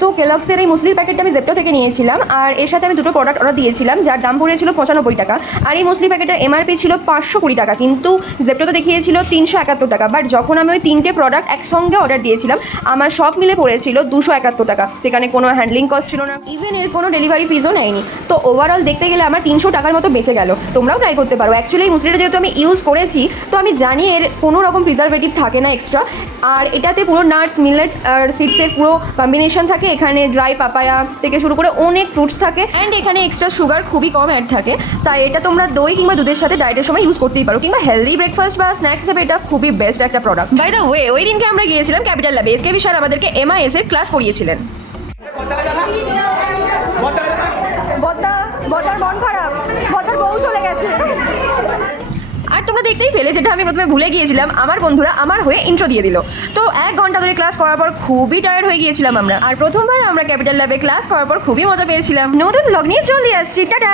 So কেলগসের এই মুসলির প্যাকেটটা আমি জেপ্টো থেকে নিয়েছিলাম, আর এর সাথে আমি দুটো প্রোডাক্ট অর্ডার দিয়েছিলাম যার দাম পড়েছিল 95 টাকা। আর এই মুসলি প্যাকেটের এমআরপি ছিল 520 টাকা, কিন্তু জেপ্টোতে দেখিয়েছিল 371 টাকা। বাট যখন আমি ওই তিনটে প্রোডাক্ট একসঙ্গে অর্ডার দিয়েছিলাম আমার সব মিলে পড়েছিল 271 টাকা, যেখানে কোনো হ্যান্ডলিং কস্ট ছিল না, ইভেন এর কোনো ডেলিভারি ফিজও নেয়নি। তো ওভারঅল দেখতে গেলে আমার 300 টাকার মতো বেঁচে গেল। তোমরাও ট্রাই করতে পারো। অ্যাকচুয়ালি এই মুসলিটা যেহেতু আমি ইউজ করেছি তো আমি জানি এর কোনো রকম প্রিজারভেটিভ থাকে না এক্সট্রা, আর এটাতে পুরো নাটস মিলেট আর সিডসের পুরো কম্বিনেশন থাকে। এখানে ড্রাই পাপায়া থেকে শুরু করে অনেক ফ্রুটস থাকে, অ্যান্ড এখানে এক্সট্রা সুগার খুবই কম অ্যাড থাকে। তাই এটা তোমরা দই কিংবা দুধের সাথে ডায়েটের সময় ইউজ করতেই পারো, কিংবা হেলদি ব্রেকফাস্ট বা স্ন্যাক্স হিসেবে এটা খুবই বেস্ট একটা প্রোডাক্ট। বাই দ্য ওয়ে, ওই দিনকে আমরা গিয়েছিলাম ক্যাপিটাল ল্যাবে। এসকেভি স্যার আমাদেরকে এমআইএস এর ক্লাস করিয়েছিলেন। বটার মন খারাপ, বটার বউ চলে গেছে। আর তোমরা দেখতেই পেলে, যেটা আমি প্রথমে ভুলে গিয়েছিলাম, আমার বন্ধুরা আমার হয়ে ইন্ট্রো দিয়ে দিল। তো 1 ঘন্টা ধরে ক্লাস করার পর খুবই টায়ার্ড হয়ে গিয়েছিলাম আমরা, আর প্রথমবার আমরা ক্যাপিটাল ল্যাবে ক্লাস করার পর খুবই মজা পেয়েছিলাম। নতুন ব্লগ নিয়ে চলে আসছি, টাটা।